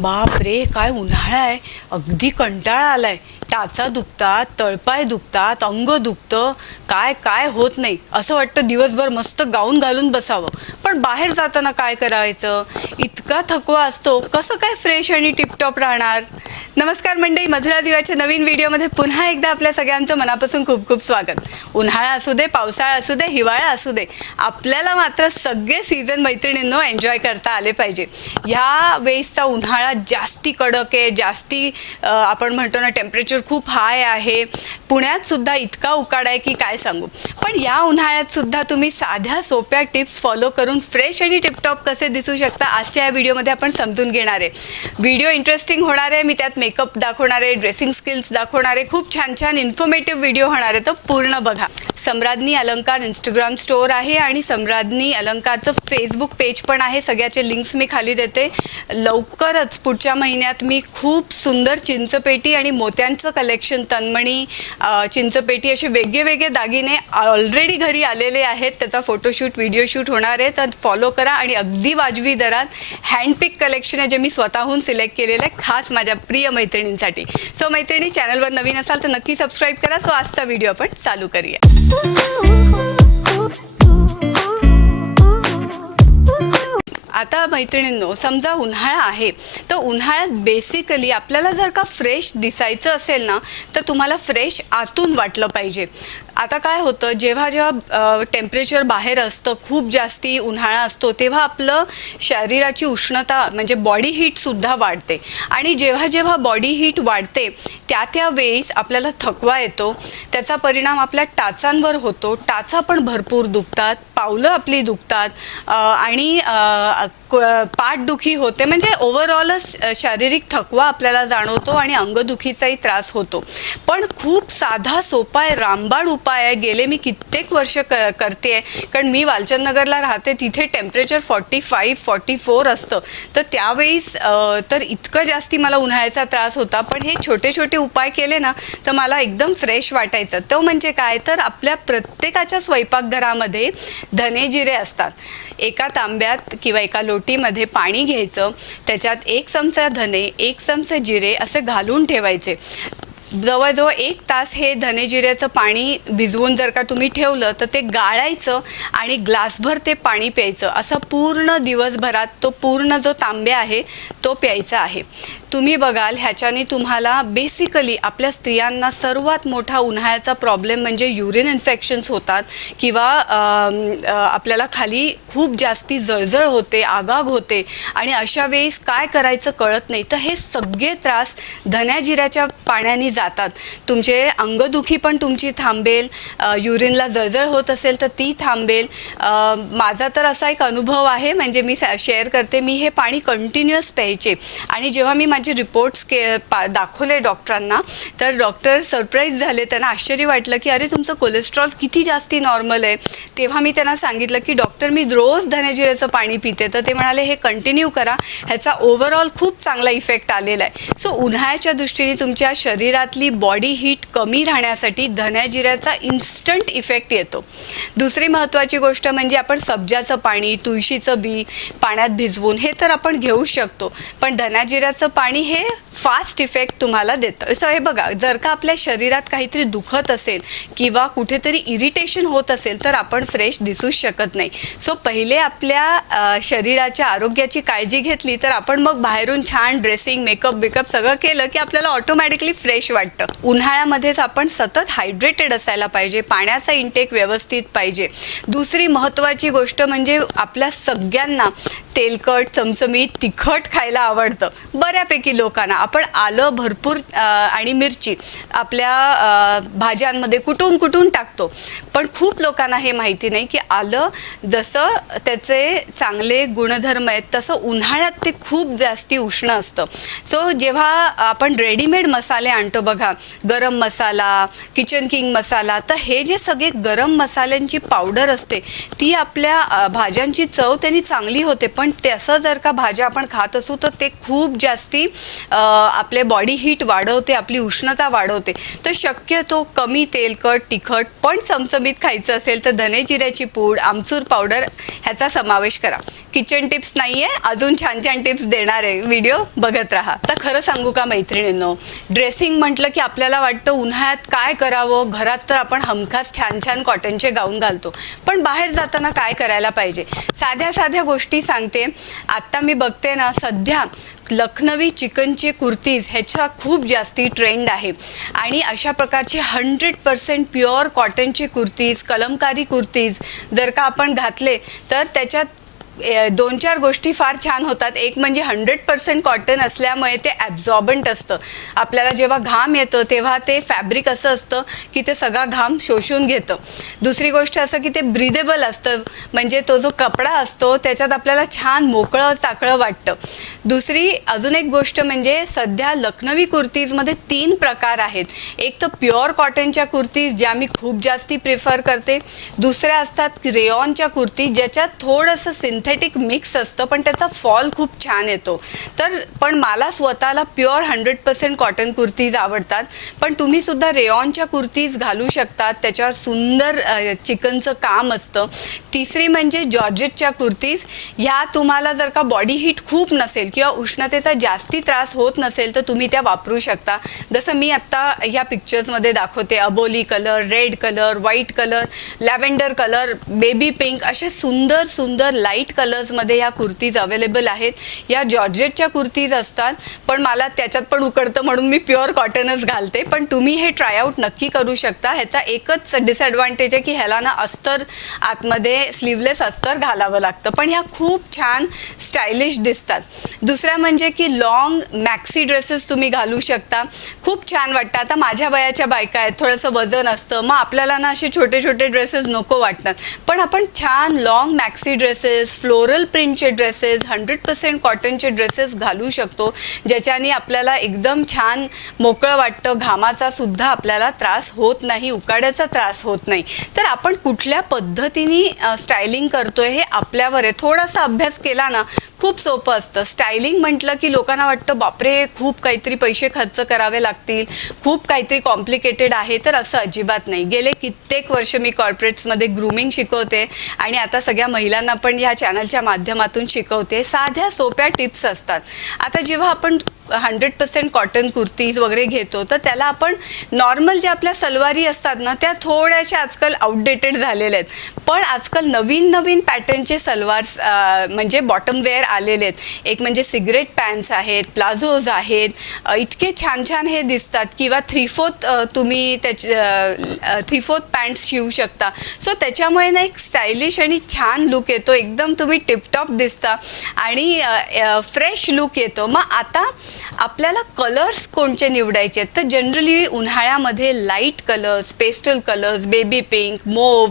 बाप रे काय उन्हाळा आहे. अगदी कंटाळा आला आहे टाचा दुखतात तळपाय दुखतात अंग दुखतं काय काय होत नाही. असं वाटतं दिवसभर मस्त गाऊन घालून बसावं. पण बाहेर जाताना काय करायचं? इतका थकवा असतो. कसं काय फ्रेश आणि टिपटॉप राहणार? नमस्कार मंडळी मधुरा दिवाच्या नवीन व्हिडिओमध्ये पुन्हा एकदा आपल्या सगळ्यांचं मनापासून खूप खूप स्वागत. उन्हाळा असू दे पावसाळा असू दे हिवाळा असू दे आपल्याला मात्र सगळे सीझन मैत्रिणींनो एन्जॉय करता आले पाहिजे. ह्या वेळेसचा उन्हाळा जास्ती कडक आहे जास्ती आपण म्हणतो ना टेम्परेचर खूप हाय आहे. पुण्यात सुद्धा इतका उकाडा आहे की काय सांगू? पण या उन्हाळ्यात सुद्धा तुम्ही साध्या सोप्या टिप्स फॉलो करून फ्रेश आणि टिपटॉप कसे दिसू शकता आजच्या या व्हिडिओमध्ये आपण समजून घेणार आहे. व्हिडिओ इंटरेस्टिंग होणार आहे मी त्यात मेकअप दाखवणार आहे ड्रेसिंग स्किल्स दाखवणार आहे खूप छान छान इन्फॉर्मेटिव्ह व्हिडिओ होणार आहे तर पूर्ण बघा. सम्राज्ञी अलंकार इंस्टाग्राम स्टोअर आहे आणि सम्राज्ञी अलंकारचं फेसबुक पेज पण आहे सगळ्याचे लिंक्स मी खाली देते. लवकरच पुढच्या महिन्यात मी खूप सुंदर चिंचपेटी आणि मोत्यांचं कलेक्शन तन्मणी चिंचपेटी असे वेगळे वेगळे दागिने ऑलरेडी घरी आलेले आहेत. त्याचा फोटोशूट व्हिडिओ शूट होणार आहे. तर फॉलो करा आणि अगदी वाजवी दरात हँडपिक कलेक्शन आहे जे मी स्वतःहून सिलेक्ट केलेलं आहे खास माझ्या प्रिय मैत्रिणींसाठी. सो मैत्रिणी चॅनलवर नवीन असाल तर नक्की सबस्क्राईब करा. सो आजचा व्हिडिओ आपण चालू करूया. आता मैत्रिणींनो समजा उन्हाळा आहे तर उन्हाळ्यात बेसिकली आपल्याला जर का फ्रेश दिसायचं असेल ना तर तुम्हाला फ्रेश आतून वाटलं पाहिजे. आता काय होतं जेव्हा जेव्हा टेम्परेचर बाहेर असतं खूप जास्ती उन्हाळा असतो तेव्हा आपलं शरीराची उष्णता म्हणजे बॉडी हीटसुद्धा वाढते. आणि जेव्हा जेव्हा बॉडी हीट वाढते त्या त्या वेळीस आपल्याला थकवा येतो. त्याचा परिणाम आपल्या टाचांवर होतो. टाचा पण भरपूर दुखतात पावलं आपली दुखतात आणि क- पाठदुखी होते. म्हणजे ओव्हरऑलच शारीरिक थकवा आपल्याला जाणवतो आणि अंगदुखीचाही त्रास होतो. पण खूप साधा सोपा आहे रामबाण उपाय आहे गेले मी कित्येक वर्ष क करते आहे कारण मी वालचंदनगरला राहते तिथे temperature forty five forty four असतं. तर त्यावेळीस तर इतकं जास्ती मला उन्हाळ्याचा त्रास होता. पण हे छोटे छोटे उपाय केले ना तर मला एकदम फ्रेश वाटायचं. तो म्हणजे काय? तर आपल्या प्रत्येकाच्या स्वयंपाकघरामध्ये धने जिरे असतात. एका तांब्यात किंवा एका लोटीमध्ये पाणी घ्यायचं. त्याच्यात एक चमचा धने एक चमचे जिरे असे घालून ठेवायचे. जवळजवळ एक तास हे धने जिऱ्याचं पाणी भिजवून जर का तुम्ही ठेवलं तर ते गाळायचं आणि ग्लासभर ते पाणी प्यायचं. असं पूर्ण दिवसभरात तो पूर्ण जो तांब्या आहे तो प्यायचा आहे. तुम्ही बघाल ह्याच्याने तुम्हाला बेसिकली आपल्या स्त्रियांना सर्वात मोठा उन्हाळ्याचा प्रॉब्लेम म्हणजे युरिन इन्फेक्शन्स होतात किंवा आपल्याला खाली खूप जास्ती जळजळ होते आगाग होते आणि अशा वेळेस काय करायचं कळत नाही. तर हे सगळे त्रास धन्याजिऱ्याच्या पाण्याने जातात. तुमचे अंगदुखी पण तुमची थांबेल. युरिनला जळजळ होत असेल तर ती थांबेल. माझा तर असा एक अनुभव आहे म्हणजे मी शेअर करते मी हे पाणी कंटिन्युअस प्यायचे. आणि जेव्हा मी माझे रिपोर्ट्स के पा दाखवले डॉक्टरांना तर डॉक्टर सरप्राईज झाले. त्यांना आश्चर्य वाटलं की अरे तुमचं कोलेस्ट्रॉल किती जास्ती नॉर्मल आहे. तेव्हा मी त्यांना सांगितलं की डॉक्टर मी रोज धनेजिऱ्याचं पाणी पिते. तर ते म्हणाले हे कंटिन्यू करा. ह्याचा ओव्हरऑल खूप चांगला इफेक्ट आलेला आहे. सो उन्हाळ्याच्या दृष्टीने तुमच्या शरीरात शरीरातली बॉडी हीट कमी राहण्यासाठी धन्याजिऱ्याचा इन्स्टंट इफेक्ट येतो. दुसरी महत्त्वाची गोष्ट म्हणजे आपण सब्जाचं पाणी तुळशीचं बी पाण्यात भिजवून हे तर आपण घेऊ शकतो. पण धन्याजिऱ्याचं पाणी हे फास्ट इफेक्ट तुम्हाला देतं. सो हे बघा जर का आपल्या शरीरात काहीतरी दुखत असेल किंवा कुठेतरी इरिटेशन होत असेल तर आपण फ्रेश दिसूच शकत नाही. सो पहिले आपल्या शरीराच्या आरोग्याची काळजी घेतली तर आपण मग बाहेरून छान ड्रेसिंग मेकअप बिकअप सगळं केलं की आपल्याला ऑटोमॅटिकली फ्रेश वाटतं. उन्हाळ्यामध्येच आपण सतत हायड्रेटेड असायला पाहिजे पाण्याचा इंटेक व्यवस्थित पाहिजे. दुसरी महत्त्वाची गोष्ट म्हणजे आपल्या सगळ्यांना तेलकट चमचमीत तिखट खायला आवडतं. बऱ्यापैकी लोकांना. आपण आलं भरपूर आणि मिरची आपल्या भाज्यांमध्ये कुटून कुटून टाकतो. पण खूप लोकांना हे माहिती नाही की आलं जसं त्याचे चांगले गुणधर्म आहेत तसं उन्हाळ्यात ते खूप जास्ती उष्ण असतं. सो जेव्हा आपण रेडीमेड मसाले आणतो बघा गरम मसाला किचन किंग मसाला तर हे जे सगळे गरम मसाल्यांची पावडर असते ती आपल्या भाज्यांची चव त्यांनी चांगली होते पण पण तसं जर का भाज्या आपण खात असू तर ते खूप जास्ती आपले बॉडी हीट वाढवते आपली उष्णता वाढवते. तर शक्यतो कमी तेलकट तिखट पण चमचमीत खायचं असेल तर धने जिऱ्याची पूड आमचूर पावडर ह्याचा समावेश करा. किचन टिप्स नाही आहे अजून छान छान टिप्स देणार आहे. व्हिडिओ बघत राहा. तर खरं सांगू का मैत्रिणींनो? ड्रेसिंग म्हटलं की आपल्याला वाटतं उन्हाळ्यात काय करावं? घरात तर आपण हमखास छान छान कॉटनचे गाऊन घालतो. पण बाहेर जाताना काय करायला पाहिजे? साध्या साध्या गोष्टी सांगते. आत्ता मी बघते ना सध्या लखनवी चिकनचे कुर्तीज ह्याचा खूप जास्ती ट्रेंड आहे. आणि अशा प्रकारचे हंड्रेड पर्सेंट प्युअर कॉटनचे कुर्तीज कलमकारी कुर्तीज जर का आपण घातले तर त्याच्यात दोन चार गोष्टी फार छान होतात. एक म्हणजे हंड्रेड पर्सेंट कॉटन असल्यामुळे ते ॲब्झॉर्बंट असतं. आपल्याला जेव्हा घाम येतो तेव्हा ते फॅब्रिक असं असतं की ते सगळा घाम शोषून घेतं. दुसरी गोष्ट असं की ते ब्रिदेबल असतं. म्हणजे तो जो कपडा असतो त्याच्यात आपल्याला छान मोकळं चाकळं वाटतं. दुसरी अजून एक गोष्ट म्हणजे सध्या लखनवी कुर्तीजमध्ये तीन प्रकार आहेत. एक तर प्युअर कॉटनच्या कुर्तीज ज्या मी खूप जास्ती प्रिफर करते. दुसऱ्या असतात रेऑनच्या कुर्ती ज्याच्यात थोडंसं सिंथेटिक मिक्स असतं पण त्याचा फॉल खूप छान येतो. तर पण मला स्वतःला pure hundred percent cotton kurtis आवडतात. पण तुम्ही सुद्धा रेऑनच्या कुर्तीज घालू शकतात. त्याच्यावर सुंदर चिकनचं काम असतं. तिसरी म्हणजे जॉर्जेटच्या कुर्तीज. ह्या तुम्हाला जर का बॉडी हीट खूप नसेल किंवा उष्णतेचा जास्ती त्रास होत नसेल तर तुम्ही त्या वापरू शकता. जसं मी आत्ता ह्या पिक्चर्समध्ये दाखवते. अबोली colour red colour white colour lavender colour baby pink असे सुंदर सुंदर लाइट कलर्समध्ये ह्या कुर्तीज अवेलेबल आहेत. या जॉर्जेटच्या कुर्तीज असतात पण मला त्याच्यात पण उकडतं म्हणून मी प्युअर कॉटनच घालते. पण तुम्ही हे ट्रायआउट नक्की करू शकता. ह्याचा एकच डिसएडव्हान्टेज आहे की ह्याला ना अस्तर आतमध्ये स्लीवलेस अस्तर घालावं लागतं. पण ह्या खूप छान स्टायलिश दिसतात. दुसऱ्या म्हणजे की लॉंग मॅक्सी ड्रेसेस तुम्ही घालू शकता. खूप छान वाटतं. आता माझ्या वयाच्या बायका आहेत थोडंसं वजन असतं. मग आपल्याला ना असे छोटे छोटे ड्रेसेस नको वाटतात पण आपण छान लॉंग मॅक्सी ड्रेसेस फ्लोरल प्रिंटचे ड्रेसेस हंड्रेड पर्सेंट कॉटनचे ड्रेसेस घालू शकतो ज्याच्याने आपल्याला एकदम छान मोकळं वाटतं घामाचा सुद्धा आपल्याला त्रास होत नाही उकाड्याचा त्रास होत नाही. तर आपण कुठल्या पद्धतीने स्टायलिंग करतोय हे आपल्यावर आहे. थोडासा अभ्यास केला ना खूप सोपं असतं. स्टायलिंग म्हटलं की लोकांना वाटतं बापरे खूप काहीतरी पैसे खर्च करावे लागतील खूप काहीतरी कॉम्प्लिकेटेड आहे तर असं अजिबात नाही. गेले कित्येक वर्ष मी कॉर्पोरेट्समध्ये ग्रूमिंग शिकवते आणि आता सगळ्या महिलांना पण ह्या चॅनलच्या माध्यमातून शिकवते. साध्या सोप्या टिप्स असतात. आता जेव्हा आपण हंड्रेड पर्सेंट कॉटन कुर्तीज वगैरे घेतो तर त्याला आपण नॉर्मल ज्या आपल्या सलवारी असतात ना त्या थोड्याशा आजकाल आउटडेटेड झालेल्या आहेत. पण आजकाल नवीन नवीन पॅटर्नचे सलवार्स म्हणजे बॉटम वेअर आलेले आहेत. एक म्हणजे सिगरेट पॅन्ट्स आहेत प्लाझोज आहेत. इतके छान छान हे दिसतात. किंवा थ्री फोर्थ तुम्ही त्याचे थ्री फोर्थ पॅन्ट्स शिवू शकता. सो त्याच्यामुळे ना एक स्टायलिश आणि छान लुक येतो. एकदम तुम्ही टिपटॉप दिसता आणि फ्रेश लुक येतो. मग आता आपल्याला कलर्स कोणते निवडायचे आहेत? तर जनरली उन्हाळ्यामध्ये light colours pastel colours baby pink mauve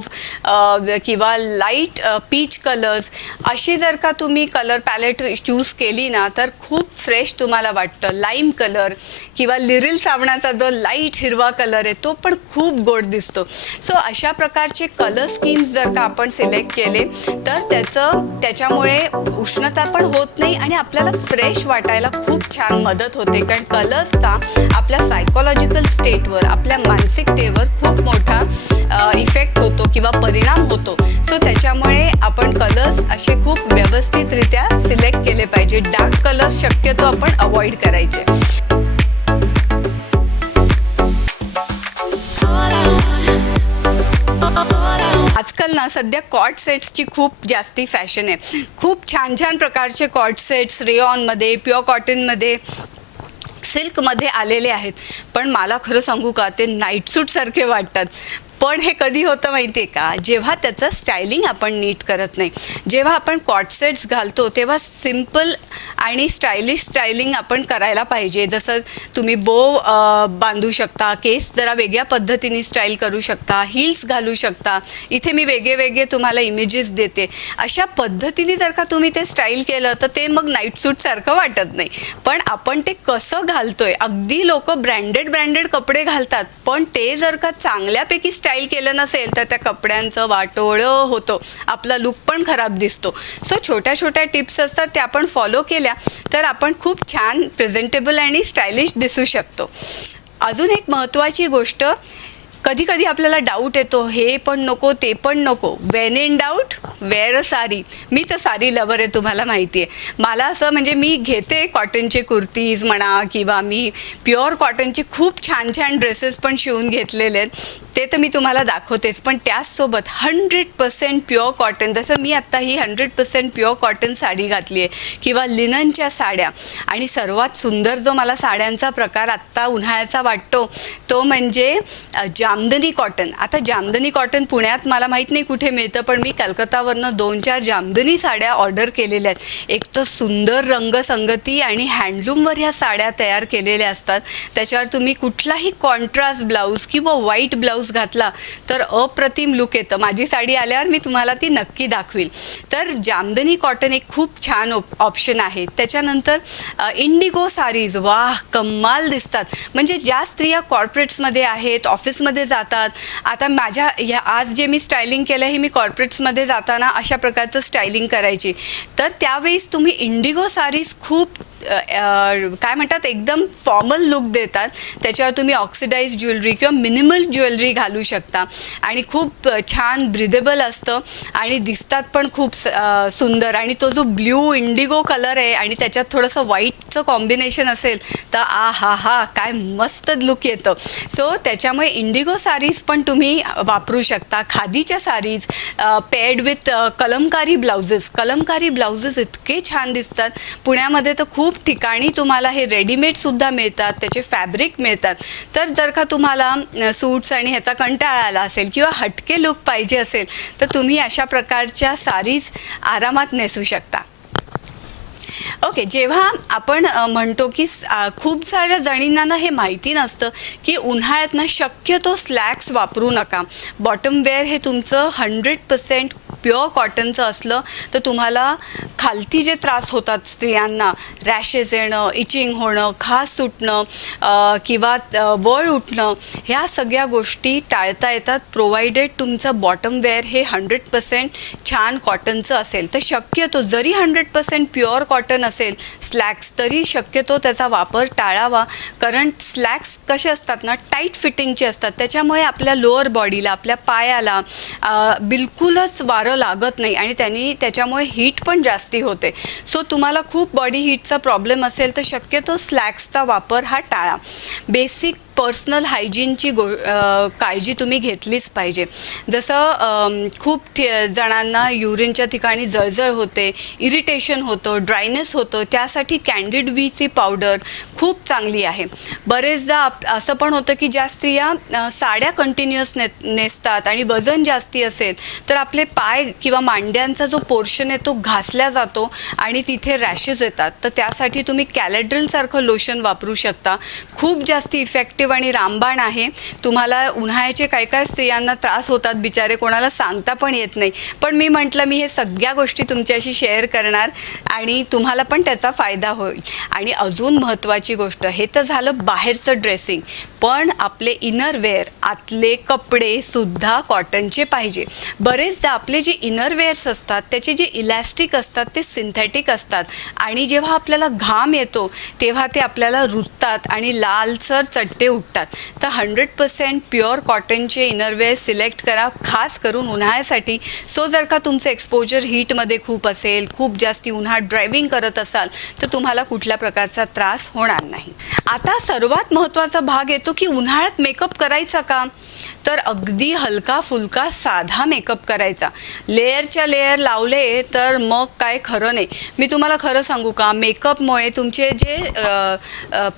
किंवा लाइट पीच कलर्स अशी जर का तुम्ही कलर पॅलेट चूज केली ना तर खूप फ्रेश तुम्हाला वाटतं. लाईम कलर किंवा लिरिल साबणाचा जो लाइट हिरवा कलर आहे तो पण खूप गोड दिसतो. सो अशा प्रकारचे कलर स्कीम्स जर का आपण सिलेक्ट केले तर त्याचं त्याच्यामुळे उष्णता पण होत नाही आणि आपल्याला फ्रेश वाटायला खूप छान मदत होते. कारण कलर्सचा आपल्या सायकोलॉजिकल स्टेटवर आपल्या मानसिकतेवर खूप मोठा इफेक्ट होतो किंवा परिणाम होतो. सो त्याच्यामुळे आपण कलर्स असे खूप व्यवस्थितरित्या सिलेक्ट केले पाहिजे. डार्क कलर्स शक्यतो आपण अवॉइड करायचे. आजकाल ना सध्या कॉट सेट्सची खूप जास्ती फॅशन आहे. खूप छान छान प्रकारचे कॉट सेट्स रेऑनमध्ये प्युअर कॉटनमध्ये सिल्कमध्ये आलेले आहेत. पण मला खरं सांगू का ते नाईट सूटसारखे वाटतात. पण हे कधी होतं माहिती आहे का? जेव्हा त्याचं स्टायलिंग आपण नीट करत नाही जेव्हा आपण कॉटसेट्स घालतो तेव्हा सिंपल आणि स्टायलिश स्टायलिंग आपण करायला पाहिजे. जसं तुम्ही बो बांधू शकता केस जरा वेगळ्या पद्धतीने स्टाईल करू शकता हिल्स घालू शकता. इथे मी वेगळे वेगळे तुम्हाला इमेजेस देते. अशा पद्धतीने जर का तुम्ही ते स्टाईल केलं तर ते मग नाईट सूटसारखं वाटत नाही. पण आपण ते कसं घालतोय अगदी लोक ब्रँडेड ब्रँडेड कपडे घालतात पण ते जर का चांगल्यापैकी स्टाईल केलं नसेल तर त्या कपड्यांचं वाटोळं होतं. आपला लुक पण खराब दिसतो. सो छोट्या छोट्या टिप्स असतात त्या आपण फॉलो केल्या तर आपण खूप छान प्रेझेंटेबल आणि स्टायलिश दिसू शकतो. अजून एक महत्त्वाची गोष्ट कधी कधी आपल्याला डाऊट येतो हे पण नको ते पण नको. When in doubt wear a sari मी तर साडी लवर आहे तुम्हाला माहिती आहे. मला असं म्हणजे मी घेते कॉटनचे कुर्तीज म्हणा किंवा मी प्युअर कॉटनचे खूप छान छान ड्रेसेस पण शिवून घेतलेले आहेत. ते तर मी तुम्हाला दाखवतेच पण त्याचसोबत हंड्रेड पर्सेंट प्युअर कॉटन जसं मी आत्ता ही hundred percent pure cotton sari घातली आहे किंवा लिननच्या साड्या. आणि सर्वात सुंदर जो मला साड्यांचा प्रकार आत्ता उन्हाळ्याचा वाटतो तो म्हणजे जामदनी कॉटन आता जामदनी कॉटन पुण्यात मला माहीत नाही कुठे मिळतं पण मी कलकत्तावरनं दोन चार जामदनी साड्या ऑर्डर केलेल्या आहेत. एक तर सुंदर रंगसंगती आणि हँडलूमवर ह्या साड्या तयार केलेल्या असतात. त्याच्यावर तुम्ही कुठलाही कॉन्ट्रास्ट ब्लाऊज किंवा व्हाईट ब्लाऊज घातला तर अप्रतिम लुक येतं. माझी साडी आल्यावर मी तुम्हाला ती नक्की दाखवील. तर जामदनी कॉटन एक खूप छान ऑप्शन आहे. त्याच्यानंतर इंडिगो सारीज वाह कमाल दिसतात. म्हणजे ज्या स्त्रिया कॉर्पोरेट्समध्ये आहेत ऑफिसमध्ये जातात आता माझ्या या आज जे मी स्टायलिंग केलं हे मी कॉर्पोरेट्समध्ये जाताना अशा प्रकारचं स्टायलिंग करायची. तर त्यावेळेस तुम्ही इंडिगो सारीज खूप काय म्हणतात एकदम फॉर्मल लुक देतात. त्याच्यावर तुम्ही ऑक्सिडाईज ज्वेलरी किंवा मिनिमल ज्वेलरी घालू शकता. आणि खूप छान ब्रिदेबल असतं. आणि दिसतात पण खूप स- सुंदर. आणि तो जो ब्ल्यू इंडिगो कलर आहे आणि त्याच्यात थोडंसं व्हाईटचं कॉम्बिनेशन असेल तर आ हा हा काय मस्त लुक येतं. सो त्याच्यामुळे इंडिगो सारीज पण तुम्ही वापरू शकता. खादीच्या saris paired with Kalamkari blouses Kalamkari blouses इतके छान दिसतात. पुण्यामध्ये तर खूप ठिकाणी तुम्हाला हे रेडीमेडसुद्धा मिळतात त्याचे फॅब्रिक मिळतात. तर जर का तुम्हाला सूट्स आणि ह्याचा कंटाळा आला असेल किंवा हटके लुक पाहिजे असेल तर तुम्ही अशा प्रकारच्या सारीज आरामात नेसू शकता. ओके जेव्हा आपण म्हणतो की खूप साऱ्या जणींना ना हे माहिती नसतं की उन्हाळ्यातनं शक्यतो स्लॅक्स वापरू नका. बॉटम वेअर हे तुमचं हंड्रेड पर्सेंट प्युअर कॉटनचं असलं तर तुम्हाला खालती जे त्रास होतात स्त्रियांना रॅशेस येणं इचिंग होणं खास तुटणं किंवा वळ उठणं ह्या सगळ्या गोष्टी टाळता येतात. प्रोव्हाइडेड तुमचं बॉटम वेअर हे हंड्रेड पर्सेंट छान कॉटनचं असेल. तर शक्यतो जरी हंड्रेड पर्सेंट प्युअर कॉटन असेल स्लॅक्स तरी शक्यतो त्याचा वापर टाळावा. कारण स्लॅक्स कसे असतात ना टाईट फिटिंगचे असतात. त्याच्यामुळे आपल्या लोअर बॉडीला आपल्या पायाला बिलकुलच वारं लागत नाही आणि त्यांनी त्याच्यामुळे हीट पण जास्ती होते. सो तुम्हाला खूप बॉडी हीटचा प्रॉब्लेम असेल तर शक्यतो स्लॅक्सचा वापर हा टाळा. बेसिक पर्सनल हायजीनची गो काळजी तुम्ही घेतलीच पाहिजे. जसं खूप जणांना युरिनच्या ठिकाणी जळजळ होते इरिटेशन होतं ड्रायनेस होतं त्यासाठी कॅन्डिड वीची पावडर खूप चांगली आहे. बरेचदा आप असं पण होतं की ज्या स्त्रिया साड्या कंटिन्युअस ने नेसतात आणि वजन जास्ती असेल तर आपले पाय किंवा मांड्यांचा जो पोर्शन आहे तो घासला जातो आणि तिथे रॅशेस येतात. तर त्यासाठी तुम्ही कॅलेड्रिलसारखं लोशन वापरू शकता. खूप जास्ती इफेक्टिव्ह आणि रामबाण आहे. तुम्हाला उन्हाळ्याचे काय काय स्त्रियांना त्रास होतात बिचारे कोणाला सांगता पण येत नाही. पण मी म्हटलं मी हे सगळ्या गोष्टी तुमच्याशी शेअर करणार आणि तुम्हाला पण त्याचा फायदा होईल. आणि अजून महत्त्वाची गोष्ट हे तर झालं बाहेरचं ड्रेसिंग. पण आपले इनरवेअर आतले कपडे सुद्धा कॉटनचे पाहिजे. बरेचदा आपले जे इनरवेअर्स असतात त्याचे जे इलॅस्टिक असतात ते सिंथेटिक असतात. आणि जेव्हा आपल्याला घाम येतो तेव्हा ते आपल्याला रुततात आणि लालसर चट्टे उठतात. तर हंड्रेड पर्सेंट प्युअर कॉटनचे इनरवेअर सिलेक्ट करा. खास करून उन्हाळ्यासाठी. सो जर का तुमचं एक्सपोजर हीटमध्ये खूप असेल खूप जास्ती उन्हात ड्रायव्हिंग करत असाल तर तुम्हाला कुठल्या प्रकारचा त्रास होणार नाही. आता सर्वात महत्त्वाचा भाग येतो की उन्हाळ्यात मेकअप करायचा का? तर अगदी हलका फुलका साधा मेकअप करायचा. लेअरच्या लेअर लावले तर मग काय खरं नाही. मी तुम्हाला खरं सांगू का? मेकअपमुळे तुमचे जे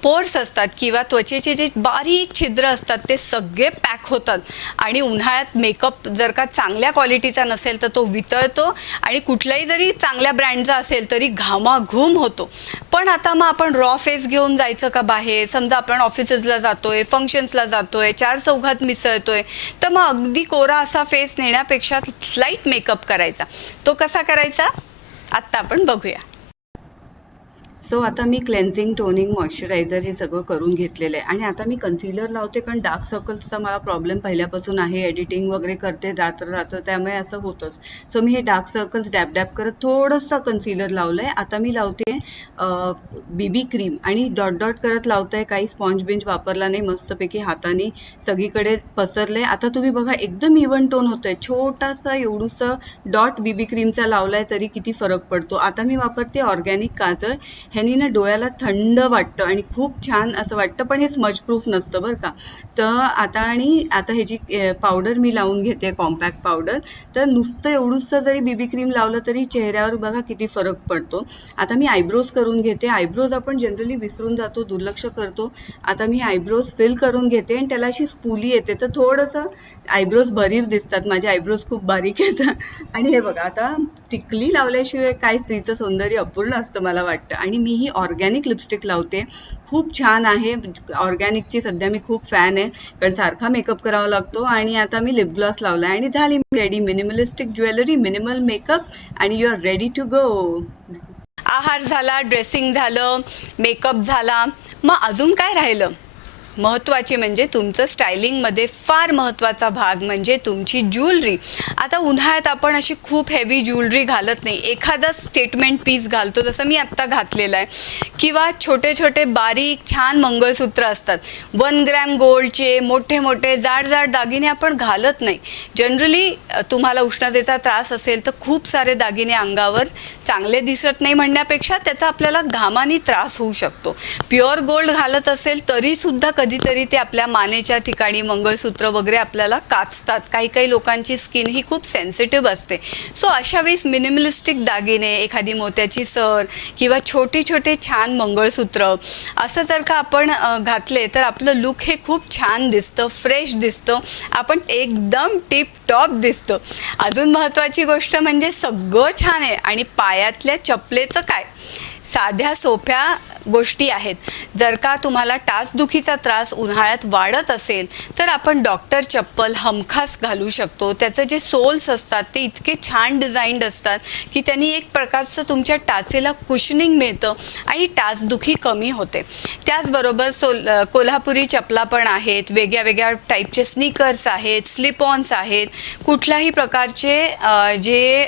पोर्स असतात किंवा त्वचेचे जे बारीक छिद्र असतात ते सगळे पॅक होतात. आणि उन्हाळ्यात मेकअप जर का चांगल्या क्वालिटीचा नसेल तर तो वितळतो आणि कुठलाही जरी चांगल्या ब्रँडचा असेल तरी घामाघूम होतो. पण आता मग आपण रॉ फेस घेऊन जायचं का बाहेर? समजा आपण ऑफिसेसला जातोय फंक्शन्सला जातोय चार चौघात मिसळतोय तर मग अगदी कोरा असा फेस नेण्यापेक्षा स्लाईट मेकअप करायचा. तो कसा करायचा? आत्ता आपण बघूया. सो आता मी क्लेन्झिंग टोनिंग मॉइश्चरायझर हे सगळं करून घेतलेलं आहे. आणि आता मी कन्सिलर लावते कारण डार्क सर्कल्सचा मला प्रॉब्लेम पहिल्यापासून आहे. एडिटिंग वगैरे करते रात्र रात्र त्यामुळे असं होतंच. सो मी हे डार्क सर्कल्स डॅब डॅब करत थोडंसं कन्सिलर लावलं आहे आता मी लावते बीबी क्रीम आणि डॉट डॉट करत लावत आहे काही स्पॉन्ज बिंज वापरला नाही मस्तपैकी हाताने सगळीकडे पसरले आता तुम्ही बघा एकदम इव्हन टोन होतोय. छोटासा एवढूसा डॉट बीबी क्रीमचा लावलाय तरी किती फरक पडतो. आता मी वापरते ऑर्गॅनिक काजळ. ह्यानी ना डोळ्याला थंड वाटतं आणि खूप छान असं वाटतं पण हे स्मज प्रूफ नसतं बरं का. तर आता आणि आता ह्याची पावडर मी लावून घेते कॉम्पॅक्ट पावडर तर नुसतं एवढूसं जरी बीबी क्रीम लावलं तरी चेहऱ्यावर बघा किती फरक पडतो. आता मी आयब्रोज करून घेते. आयब्रोज आपण जनरली विसरून जातो दुर्लक्ष करतो. आता मी आयब्रोज फिल करून घेते आणि त्याला अशी स्पुली येते. तर थोडंसं आयब्रोज भरीव दिसतात. माझे आयब्रोज खूप बारीक येतात. आणि हे बघा आता टिकली लावल्याशिवाय काय स्त्रीचं सौंदर्य अपूर्ण असतं मला वाटतं. आणि मी ही ऑर्गॅनिक लिपस्टिक लावते. खूप छान आहे. ऑर्गॅनिकची सध्या मी खूप फॅन आहे. कारण सारखा मेकअप करावा लागतो आणि आता मी लिप ग्लॉस लावला आहे आणि झाली ready minimalistic jewellery minimal makeup आणि you are ready to go आहार झाला ड्रेसिंग झालं मेकअप झाला. मग अजून काय राहिलं? महत्त्वाचे म्हणजे तुमचं स्टायलिंगमध्ये फार महत्त्वाचा भाग म्हणजे तुमची ज्वेलरी. आता उन्हाळ्यात आपण अशी खूप हेवी ज्वेलरी घालत नाही. एखादा स्टेटमेंट पीस घालतो जसं मी आत्ता घातलेला आहे. किंवा छोटे छोटे बारीक छान मंगळसूत्र असतात. वन ग्रॅम गोल्डचे मोठे मोठे जाड जाड दागिने आपण घालत नाही. जनरली तुम्हाला उष्णतेचा त्रास असेल तर खूप सारे दागिने अंगावर चांगले दिसत नाही म्हणण्यापेक्षा त्याचा आपल्याला घामाने त्रास होऊ शकतो. प्युअर गोल्ड घालत असेल तरीसुद्धा सुद्धा कधीतरी ते आपल्या मानेच्या ठिकाणी मंगळसूत्र वगैरे आपल्याला काचतात. काही काही लोकांची स्किन ही खूप सेन्सिटिव्ह असते. सो अशा वेळेस मिनिमलिस्टिक दागिने एखादी मोत्याची सर किंवा छोटे छोटे छान मंगळसूत्र असं जर का आपण घातले तर आपलं लुक हे खूप छान दिसतं फ्रेश दिसतं. आपण एकदम टिप टॉप दिसतो. अजून महत्त्वाची गोष्ट म्हणजे सगळं छान आहे. आणि पायातल्या चपलेचं काय? साध्या सोप्या गोष्टी आहेत. जर का तुम्हाला टाचदुखीचा त्रास उन्हाळ्यात वाढत असेल तर आपण डॉक्टर चप्पल हमखास घालू शकतो. त्याचं जे सोल्स असतात ते इतके छान डिझाईन्ड असतात की त्यांनी एक प्रकारचं तुमच्या टाचेला कुशनिंग मिळतं आणि टाचदुखी कमी होते. त्याचबरोबर सोल कोल्हापुरी चपला पण आहेत वेगळ्या वेगळ्या टाईपचे स्निकर्स आहेत स्लिप ऑन्स आहेत. कुठल्याही प्रकारचे जे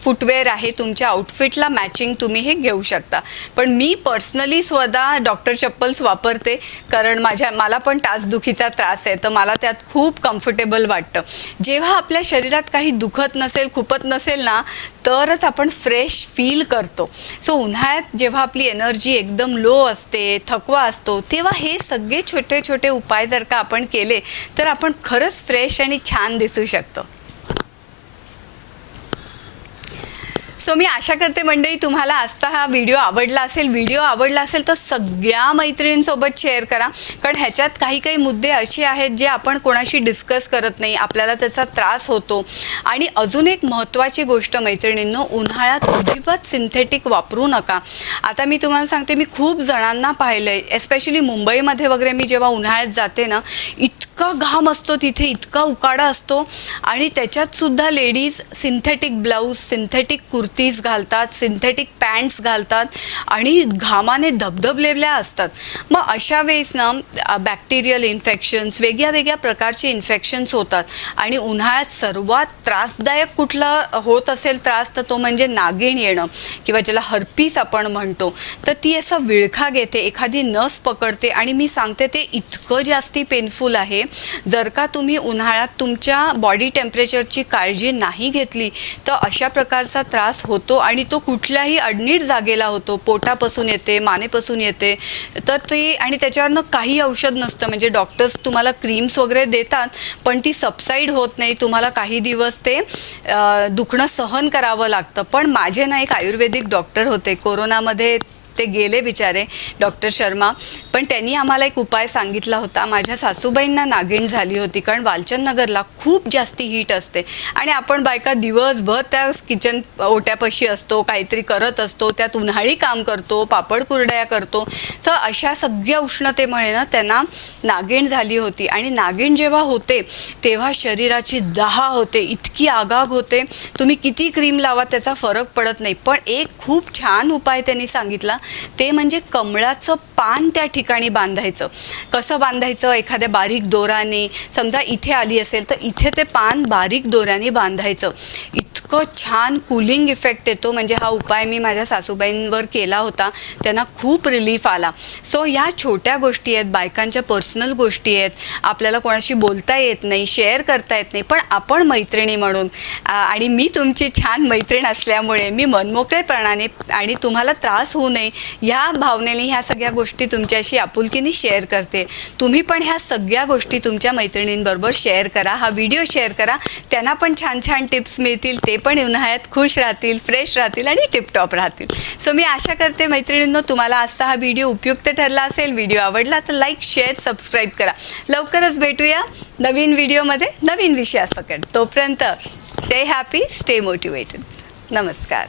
फुटवेअर आहे तुमच्या आउटफिटला मॅचिंग तुम्ही हे घेऊ शकता. पण मी पर्सन स्वतः डॉक्टर चप्पल्स वापरते कारण माझ्या मला पण टाचदुखीचा त्रास आहे तर मला त्यात खूप कम्फर्टेबल वाटतं. जेव्हा आपल्या शरीरात काही दुखत नसेल खुपत नसेल ना तरच आपण फ्रेश फील करतो. सो उन्हाळ्यात जेव्हा आपली एनर्जी एकदम लो असते थकवा असतो तेव्हा हे सगळे छोटे छोटे उपाय जर का आपण केले तर आपण खरंच फ्रेश आणि छान दिसू शकतो. सो मी आशा करते मंडळी तुम्हाला आजचा हा व्हिडिओ आवडला असेल. व्हिडिओ आवडला असेल तर सगळ्या मैत्रिणींसोबत शेअर करा. कारण ह्याच्यात काही काही मुद्दे असे आहेत जे आपण कोणाशी डिस्कस करत नाही. आपल्याला त्याचा त्रास होतो. आणि अजून एक महत्त्वाची गोष्ट मैत्रिणींनो उन्हाळ्यात अजिबात सिंथेटिक वापरू नका. आता मी तुम्हाला सांगते मी खूप जणांना पाहिलं आहे एस्पेशली मुंबईमध्ये वगैरे मी जेव्हा उन्हाळ्यात जाते ना इतका घाम असतो तिथे इतका उकाडा असतो आणि त्याच्यात सुद्धा ladies synthetic blouse synthetic kurtis घालतात सिंथेटिक पॅन्ट्स घालतात आणि घामाने धबधबलेल्या असतात. मग अशा वेळेस ना बॅक्टेरियल इन्फेक्शन्स वेगळ्या वेगळ्या प्रकारचे इन्फेक्शन्स होतात आणि उन्हाळ्यात सर्वात त्रासदायक कुठला होत असेल त्रास तर तो म्हणजे नागिण येणं किंवा ज्याला हर्पीस आपण म्हणतो. तर ती असा विळखा घेते एखादी नस पकडते आणि मी सांगते ते इतकं जास्ती पेनफुल आहे जर का तुम्ही उन्हाळ्यात तुमच्या बॉडी टेम्परेचरची काळजी नाही घेतली तर अशा प्रकारचा त्रास होतो आणि तो कुठल्याही अडनीट जागेला होतो. पोटापासून येते मानेपासून येते. तर ती आणि त्याच्यावरनं काही औषध नसतं. म्हणजे डॉक्टर्स तुम्हाला क्रीम्स वगैरे देतात पण ती सबसाईड होत नाही. तुम्हाला काही दिवस ते दुखणं सहन करावं लागतं. पण माझे ना एक आयुर्वेदिक डॉक्टर होते. कोरोनामध्ये ते गेले बिचारे डॉक्टर शर्मा. पण त्यांनी आम्हाला एक उपाय सांगितला होता. माझ्या सासूबाईंना नागिण झाली होती कारण वालचंद नगरला खूप जास्ती हीट असते. आणि आपण बायका दिवसभर त्या किचन ओट्यापाशी असतो काहीतरी करत असतो त्यात उन्हाळी काम करतो पापड कुरड्या करतो. तर अशा सगळ्या उष्णतेमुळे ना त्यांना नागिण झाली होती. आणि नागिण जेव्हा होते तेव्हा शरीराची दहा होते इतकी आगाग होते. तुम्ही किती क्रीम लावा त्याचा फरक पडत नाही. पण एक खूप छान उपाय त्यांनी सांगितला ते म्हणजे कमळाचं पान त्या ठिकाणी बांधायचं. कसं बांधायचं? एखाद्या बारीक दोराने समजा इथे आली असेल तर इथे ते पान बारीक दोऱ्याने बांधायचं. इतकं छान कुलिंग इफेक्ट येतो. म्हणजे हा उपाय मी माझ्या सासूबाईंवर केला होता. त्यांना खूप रिलीफ आला. सो ह्या छोट्या गोष्टी आहेत. बायकांच्या पर्सनल गोष्टी आहेत. आपल्याला कोणाशी बोलता येत नाही शेअर करता येत नाही. पण आपण मैत्रिणी म्हणून आणि मी तुमची छान मैत्रीण असल्यामुळे मी मनमोकळेपणाने आणि तुम्हाला त्रास होऊ नये ह्या भावनेने ह्या सगळ्या गोष्टी तुमच्याशी आपुलकीने शेअर करते. तुम्ही पण ह्या सगळ्या गोष्टी तुमच्या मैत्रिणींबरोबर शेअर करा. हा व्हिडिओ शेअर करा. त्यांना पण छान छान टिप्स मिळतील. ते पण उन्हाळ्यात खुश राहतील फ्रेश राहतील आणि टिपटॉप राहतील. सो मी आशा करते मैत्रिणींनो तुम्हाला आजचा हा व्हिडिओ उपयुक्त ठरला असेल. व्हिडिओ आवडला तर लाईक शेअर सबस्क्राईब करा. लवकरच भेटूया नवीन व्हिडिओमध्ये नवीन विषयासकट. तोपर्यंत स्टे हॅपी स्टे मोटिवेटेड नमस्कार.